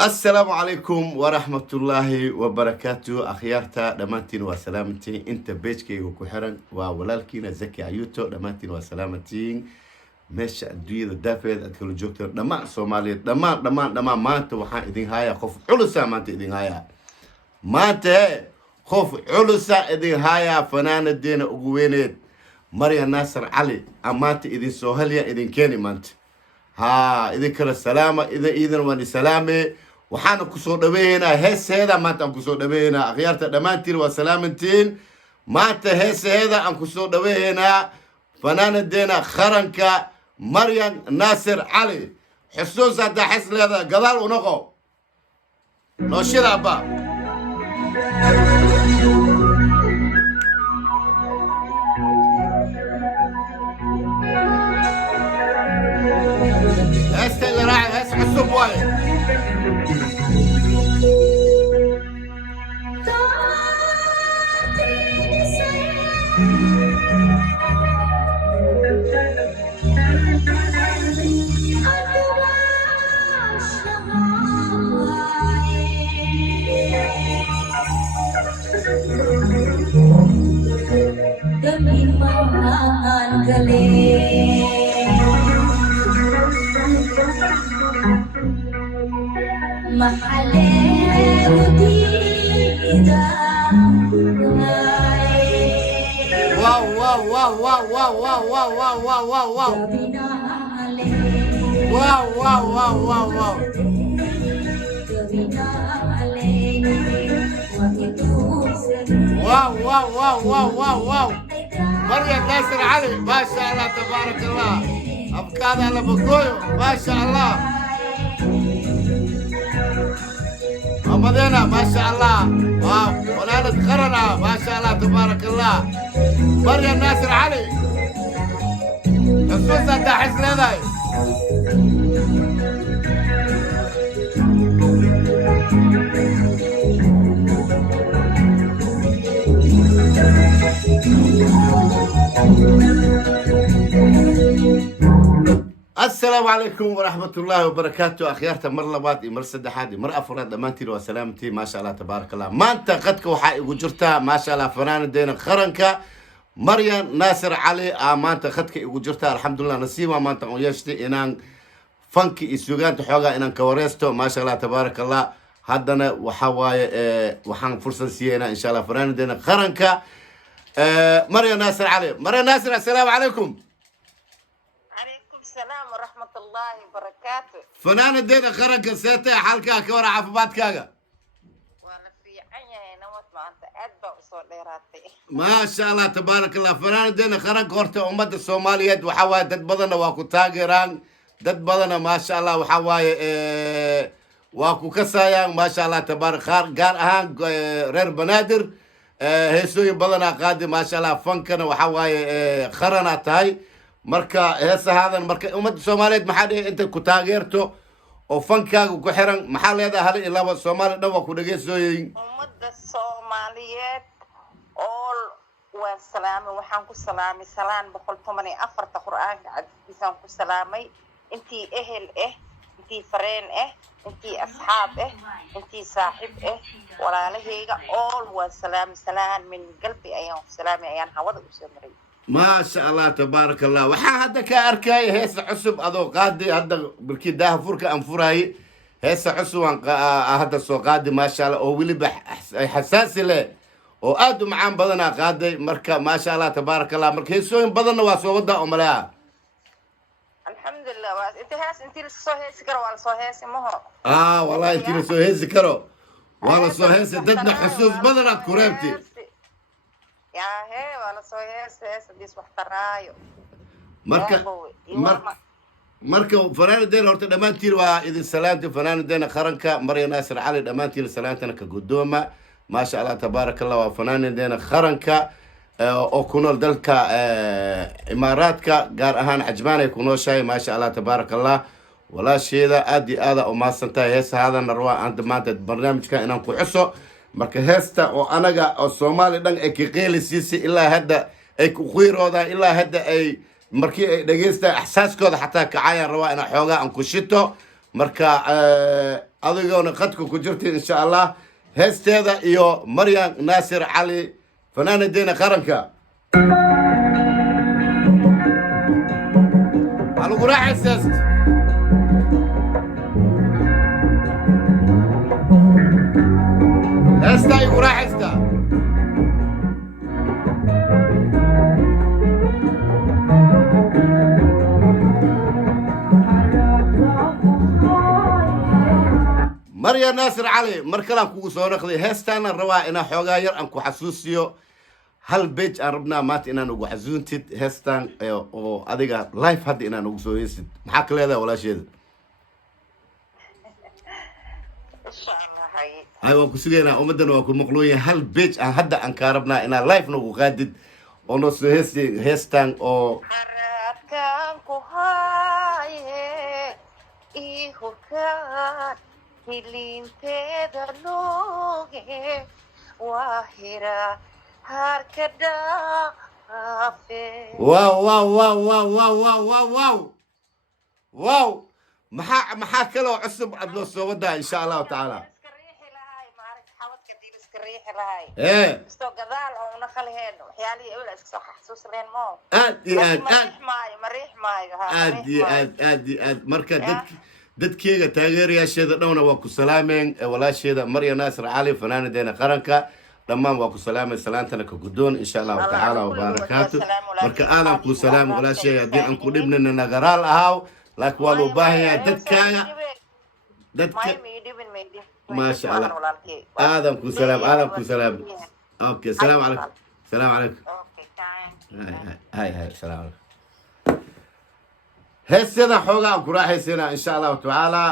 السلام عليكم ورحمة الله وبركاته أخيارتا دمانتين وسلامتين انت بيجكي وكحرن وولالكينا زكي عيوتو دمانتين وسلامتين ماشا الدوية الدافد أدخلوا جوكتر دمان صومالية دمان ما انت وحان إذن هايا خوف علسا ما انت إذن هايا ما انت خوف علسا إذن هايا فنان الدين أقوينيت مريا ناصر علي أما انت إذن سوهليا إذن كيني ما انت ها إذن كرا السلامة إذن واني سلامي waxaan ku soo dhaweynaa heeseeda maanta aan ku soo dhaweynaa akhyaarta dhamaantiin waa salaamantiin maanta heeseeda aan ku soo dhaweynaa fanaanadeena qaranka Maryan Naasir Cali xusuus hadda xisleeda gadaal u noqo nooshida ba heesta la raaci hees cusub waaye واو مريم ناصر علي ما شاء الله تبارك الله أفكار على بكويو ما شاء الله أمدينا ما شاء الله واو ونالت قرنا ما شاء الله تبارك الله مريم ناصر علي خصوصا تحس لذي السلام عليكم ورحمة الله وبركاته أخيارتا مر لباد مر سدحاد مر أفراد دمانتين وسلامتي ما شاء الله تبارك الله ما أنت قدك وحاي وجرتا ما شاء الله فنان دين خرنكا مريم ناصر علي ما أنت قدك وجرتا الحمد لله نسيما ما أنت ويشتي إنان فانكي إسوغان تحوغا إنان كوريستو ما شاء الله تبارك الله هدنا وحواي وحان فرصة سينا إن شاء الله فنان دين خرنكا مريم ناصر علي مريم ناصر السلام عليكم السلام ورحمة الله وبركاته. فنان الدين خرج سيتي حالك كورا عفباتك وانا في عيني نوت مع انت ادبا وصوليراتي ما شاء الله تبارك الله فنان الدين خرج قرت أمد الصومالية وحواي دد بدنا واكو تاجران دد بدنا ما شاء الله وحواي واكو كسايان ما شاء الله تبارك قال أهان رير بنادر هيسوي بدنا قادم ما شاء الله فنكنا وحواي خرنات هاي marka heesahadan marka umada Soomaaliyeed maxaa dhigay inta ku taageerto oo fankaaga ku xiran maxaa leedahay hal ilaa Soomaali dhawa ku dhageysooyin umada Soomaaliyeed oo waan salaamay waxaan ku salaamay salaan 184 quraanka cadiisan ku salaamay intii ehel intii fareen intii asxaab intii saaxiib walaalahayga all waan salaamay salaan min qalbi ayaan ku salaamay ayaan hawada u soo maray ما شاء الله تبارك الله وحا هذا كأركاي هيس عصب أذو قادي هذا بركي ده فرك أنفراي هيس عصب هذا سو قادي ما شاء الله أو ولي حساس له أو أدو معان بدنا قادي مركا ما شاء الله تبارك الله مركا يسوين بدنا واسو ودا أملا الحمد لله أنت لسه هيس كرو ولا سو هيس مهو والله أنت لسه هيس كرو ولا سو هيس ددنا حسوس بدنا كوربتي يا هي ولا سو هيس ديس وحترايو مركا فنان دين هورتا دمانتين waa idin salaamti fanaanada deena qaranka Maryan Naasir Cali dhammaantiin salaantana ka guddooma ما شاء الله تبارك الله وفنان دينا qaranka oo ku nool dalka imaaraadka gaar ahaan Cajmaan ay ku nooshahay ما شاء الله تبارك الله walaasheeda aad iyo aad u maasantahay heesahadan rawaa aan maanta barnaamijka inaan ku xuso marka heesta oo anaga oo Soomaali dhan ay ka qeylisiisay ilaa hadda ay ku qiirooda ilaa hadda ay markii ay dhageystaan ihsaaskooda xataa kacayaan rawaa ina xoogaa aan ku shito marka adigoona qadka ku jirta insha allah heesteeda iyo maryan naasir cali fanaanadeena qaranka halagu raaxaysa heesta heesta igu raaxaysta مريم ناصر علي مركلان كوكو سو نقدي هستانا روا انا خوغا ير ان كو حسوسيو هل بيج ان ربنا مات انا نوغو حزونتid هستان او اديغا لايف هاد انا نوغو سو هيست maxaa kaleeda walaasheeda ay waan ku sugeynaa ummadana waa ku maqlooyin hal page aan hadda aan ka rabnaa inaa live nagu qaadid oo noo soo heestaan oo haradkan ku haye ihurkaan hilinteeda looge waa hira harka dhaafe واو maxaa kaloo cusub aad noo soo wadaa insha allahu tacaala استو قدال او نخلهن وحيالي اول اسكو حسوس لين مو aad marka dadkeyga taageerayaasheeda dhowna waa ku salaameen walaasheeda maryan naasir cali fanaanadeena qaranka dhammaan waa ku salaamay salaantana ka gudoon insha allahu tacaala wabarakaatu marka aadan ku salaam walaasheeda haddii aan ku dhibnina nagaraal ahaaw laakiin waa loo baahan yahay dadkaaga dadka ما شاء الله آدم كو سلام اوكي السلام عليكم هاي السلام عليكم هسه حوغا كراحيسنا ان شاء الله تعالى